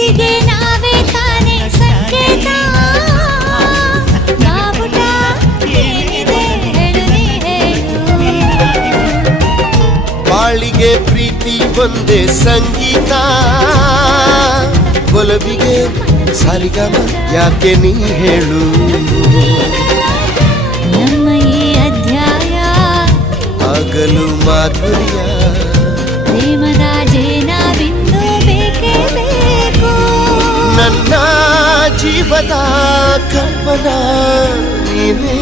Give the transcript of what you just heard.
ಪ್ರೀತಿಗೆ ನಾವೇ ತಾನೇ ಸಂಕೇತ. ಬಾವುಟ ಏನಿದೆ ಹೇಳು ನೀ ಹೇಳು. ಬಾಳಿಗೆ ಪ್ರೀತಿ ಒಂದೇ ಸಂಗೀತ, ಒಲವಿಗೆ ಸರಿಗಮ ಯಾಕೆ ನೀ ಹೇಳು. ನಮ್ಮ ಈ ಅಧ್ಯಾಯ ಆಗಲು ಮಾಧುರ್ಯ, ಪ್ರೇಮದ ಜೇನ ಬಿಂದು ಬೇಕೇ ಬೇಕು. ನನ್ನ ಜೀವದ ಕಲ್ಪನಾ ನೀನೇ.